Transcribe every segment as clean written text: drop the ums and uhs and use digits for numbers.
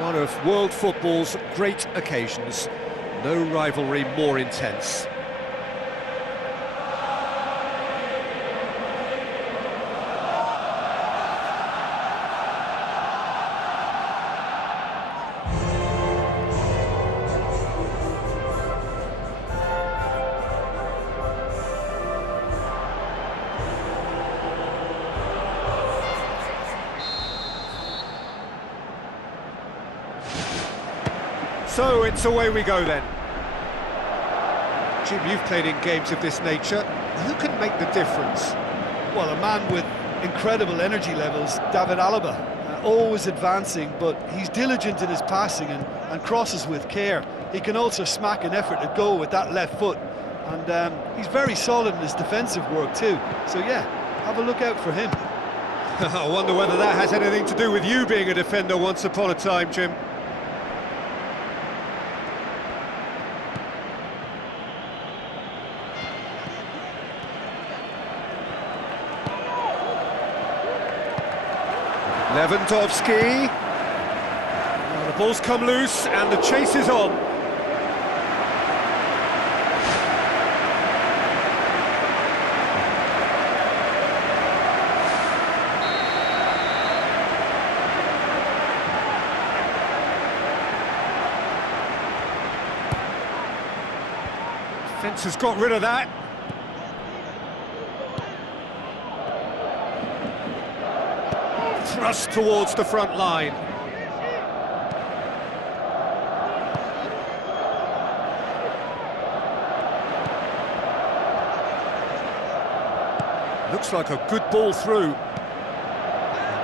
one of world football's great occasions. No rivalry more intense. So it's away we go then. Jim, you've played in games of this nature. Who can make the difference? Well, a man with incredible energy levels, David Alaba. Always advancing, but he's diligent in his passing and crosses with care. He can also smack an effort at goal with that left foot. And he's very solid in his defensive work too. So yeah, have a look out for him. I wonder whether that has anything to do with you being a defender once upon a time, Jim. Lewandowski. Well, the ball's come loose and the chase is on. Fence has got rid of that. Thrust towards the front line. Looks like a good ball through.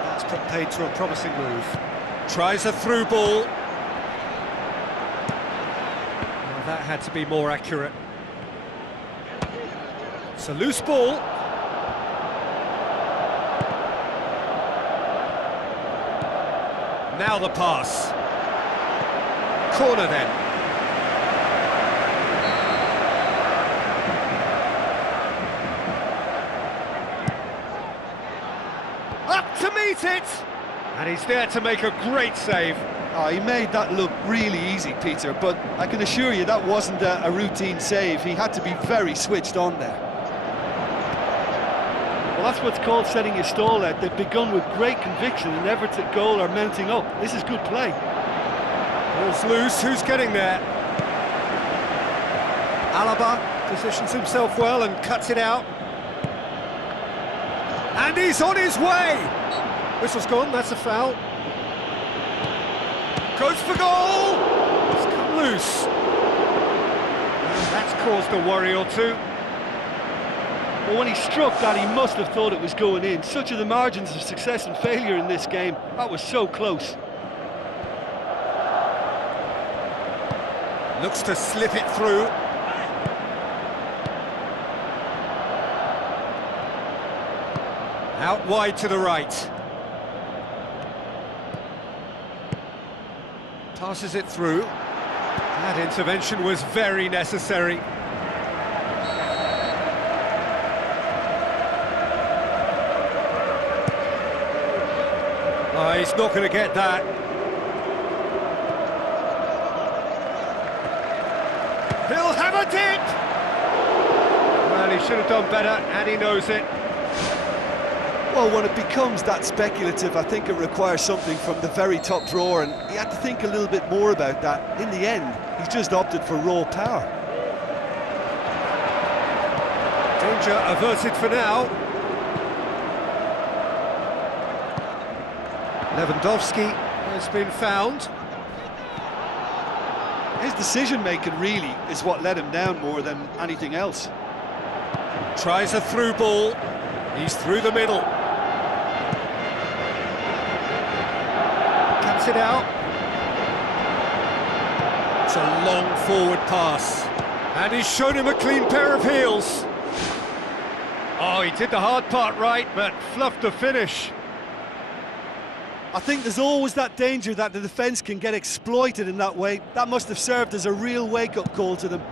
That's paid to a promising move. Tries a through ball. Well, that had to be more accurate. It's a loose ball. Now the pass. Corner then. Up to meet it! And he's there to make a great save. Oh, he made that look really easy, Peter, but I can assure you that wasn't a routine save. He had to be very switched on there. Well, that's what's called setting your stall out. They've begun with great conviction and efforts at goal are mounting up. This is good play. Ball's loose, who's getting there? Alaba positions himself well and cuts it out. And he's on his way! Whistle's gone, that's a foul. Goes for goal! It's come loose. And that's caused a worry or two. Well, when he struck that, he must have thought it was going in. Such are the margins of success and failure in this game. That was so close. Looks to slip it through. Out wide to the right. Passes it through. That intervention was very necessary. Oh, he's not going to get that. He'll have a dip! Well, he should have done better, and he knows it. Well, when it becomes that speculative, I think it requires something from the very top drawer, and he had to think a little bit more about that. In the end, he's just opted for raw power. Danger averted for now. Lewandowski has been found. His decision-making really is what let him down more than anything else. Tries a through ball. He's through the middle. Cuts it out. It's a long forward pass. And he's shown him a clean pair of heels. Oh, he did the hard part right, but fluffed the finish. I think there's always that danger that the defence can get exploited in that way. That must have served as a real wake-up call to them.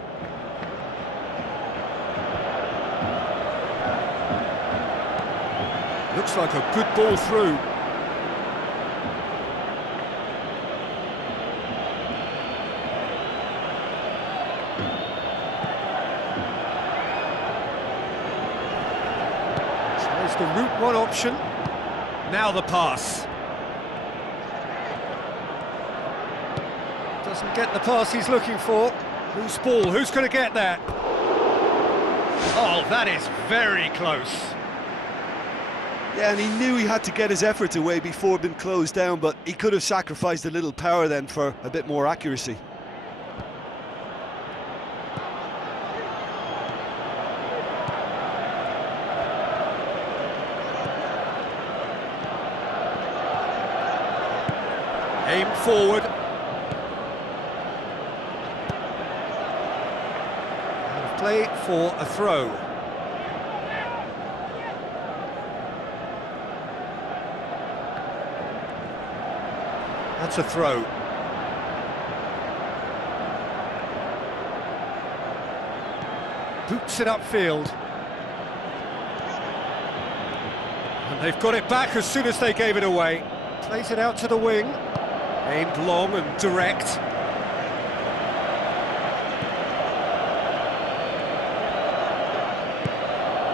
Looks like a good ball through. the route one option. Now the pass. Doesn't get the pass he's looking for. Who's ball? Who's going to get that? Oh, that is very close. Yeah, and he knew he had to get his efforts away before being closed down, but he could have sacrificed a little power then for a bit more accuracy. Aimed forward. And play for a throw. That's a throw. Boots it upfield. And they've got it back as soon as they gave it away. Plays it out to the wing. Aimed long and direct.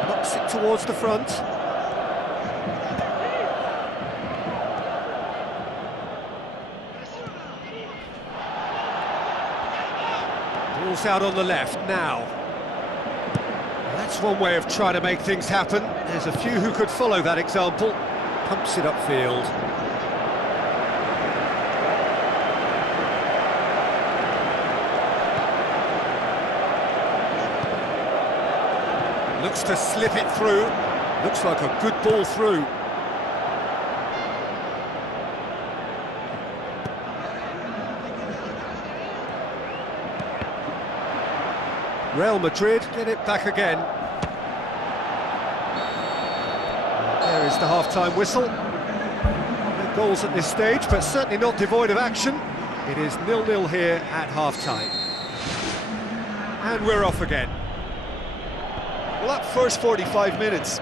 Knocks it towards the front. Ball's out on the left now. That's one way of trying to make things happen. There's a few who could follow that example. Pumps it upfield. Looks to slip it through. Looks like a good ball through. Real Madrid get it back again. There is the half-time whistle. No goals at this stage, but certainly not devoid of action. It is 0-0 here at half-time. And we're off again. Well, that first 45 minutes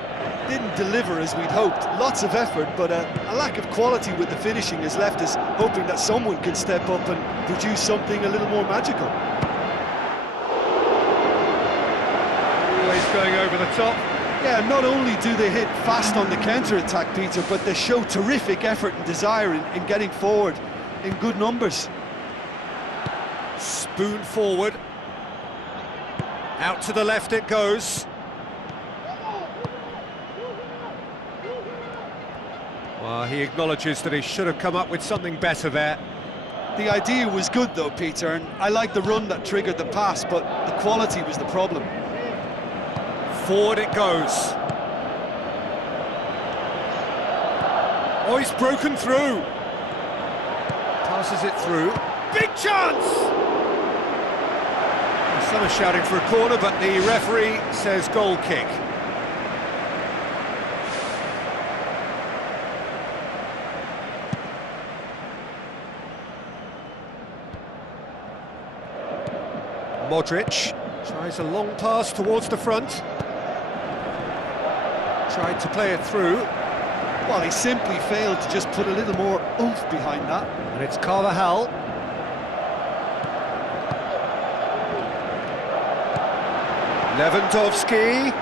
didn't deliver as we'd hoped. Lots of effort, but a lack of quality with the finishing has left us hoping that someone can step up and produce something a little more magical. Always going over the top. Yeah, not only do they hit fast on the counter-attack, Peter, but they show terrific effort and desire in getting forward in good numbers. Spoon forward. Out to the left it goes. Well, he acknowledges that he should have come up with something better there. The idea was good though, Peter, and I like the run that triggered the pass, but the quality was the problem. Forward it goes. Oh, he's broken through. Passes it through. Big chance! Some are shouting for a corner, but the referee says goal kick. Modric tries a long pass towards the front. Tried to play it through. Well, he simply failed to just put a little more oomph behind that. And it's Carvajal. Lewandowski.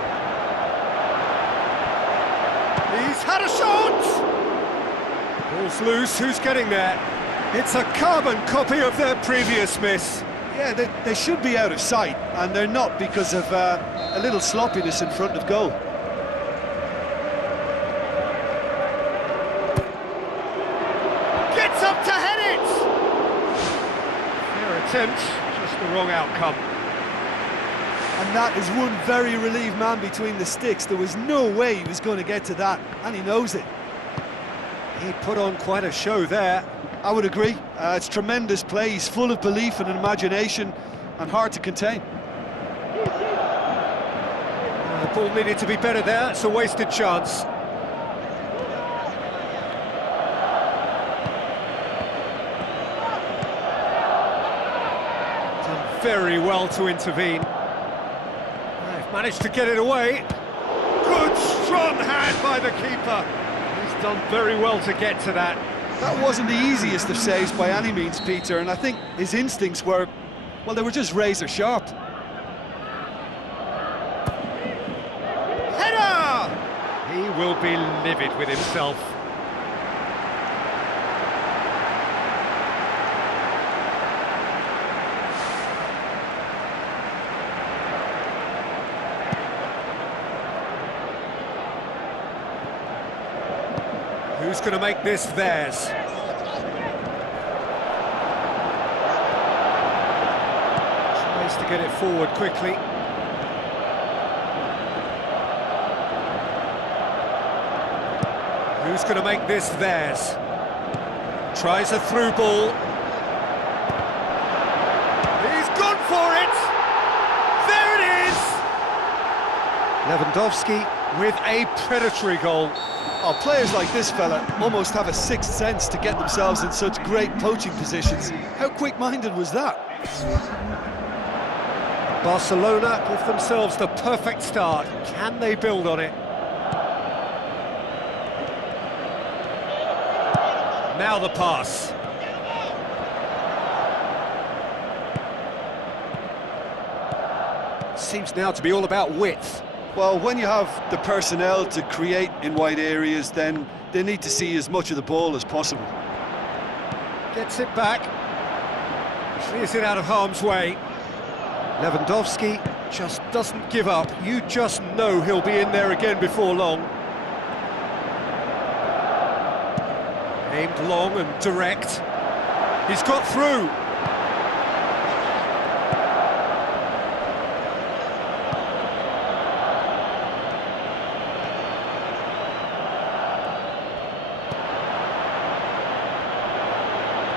He's had a shot! Ball's loose, who's getting there? It's a carbon copy of their previous miss. Yeah, they should be out of sight, and they're not because of a little sloppiness in front of goal. Gets up to head it! Fair attempt, just the wrong outcome. And that is one very relieved man between the sticks. There was no way he was going to get to that, and he knows it. He put on quite a show there. I would agree. It's tremendous play. He's full of belief and imagination, and hard to contain. The ball needed to be better there. It's a wasted chance. Done very well to intervene. They've managed to get it away. Good, strong hand by the keeper. He's done very well to get to that. That wasn't the easiest of saves by any means, Peter, and I think his instincts were, well, they were just razor sharp. Header! He will be livid with himself. Who's going to make this theirs? Tries to get it forward quickly. Who's going to make this theirs? Tries a through ball. He's gone for it! There it is! Lewandowski with a predatory goal. Oh, players like this fella almost have a sixth sense to get themselves in such great poaching positions. How quick-minded was that? Barcelona give themselves the perfect start. Can they build on it? Now the pass. Seems now to be all about width. Well, when you have the personnel to create in wide areas, then they need to see as much of the ball as possible. Gets it back. Clears it out of harm's way. Lewandowski just doesn't give up. You just know he'll be in there again before long. Aimed long and direct. He's got through.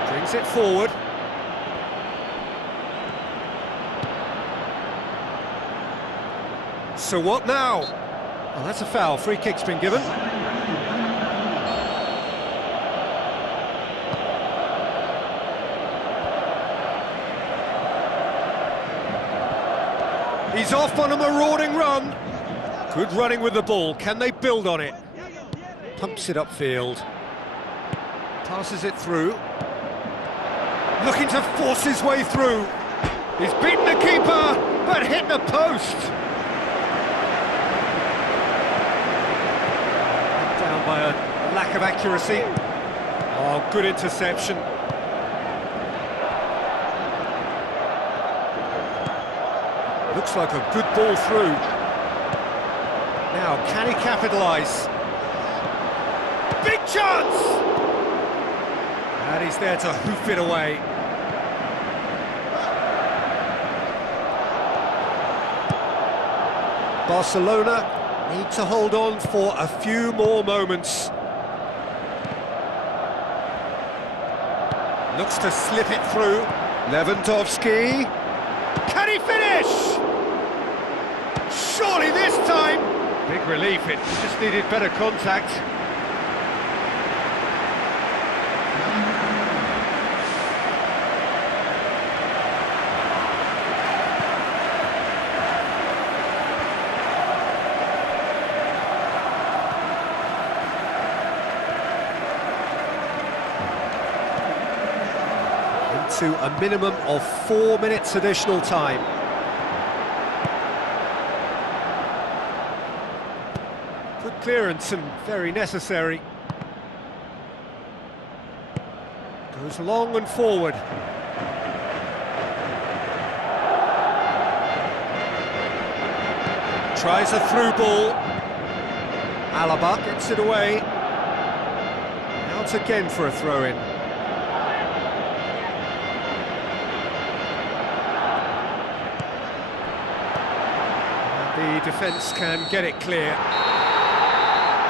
Brings it forward. So what now? Well, that's a foul. Free kick's been given. He's off on a marauding run. Good running with the ball. Can they build on it? Pumps it upfield. Passes it through. Looking to force his way through. He's beaten the keeper, but hit the post. Down by a lack of accuracy. Oh, good interception. Looks like a good ball through. Now, can he capitalise? Big chance! And he's there to hoof it away. Barcelona need to hold on for a few more moments. Looks to slip it through. Lewandowski. Can he finish? Surely this time! Big relief, it just needed better contact. Into a minimum of 4 minutes additional time. Good clearance and very necessary. Goes long and forward. Tries a through ball. Alaba gets it away. Out again for a throw-in. The defence can get it clear.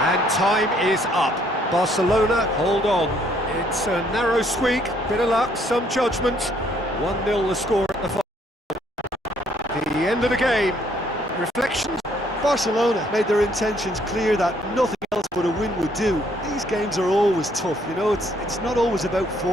And time is up. Barcelona, hold on. It's a narrow squeak, bit of luck, some judgment. 1-0 the score at the final. The end of the game. Reflections. Barcelona made their intentions clear that nothing else but a win would do. These games are always tough, you know, it's not always about form.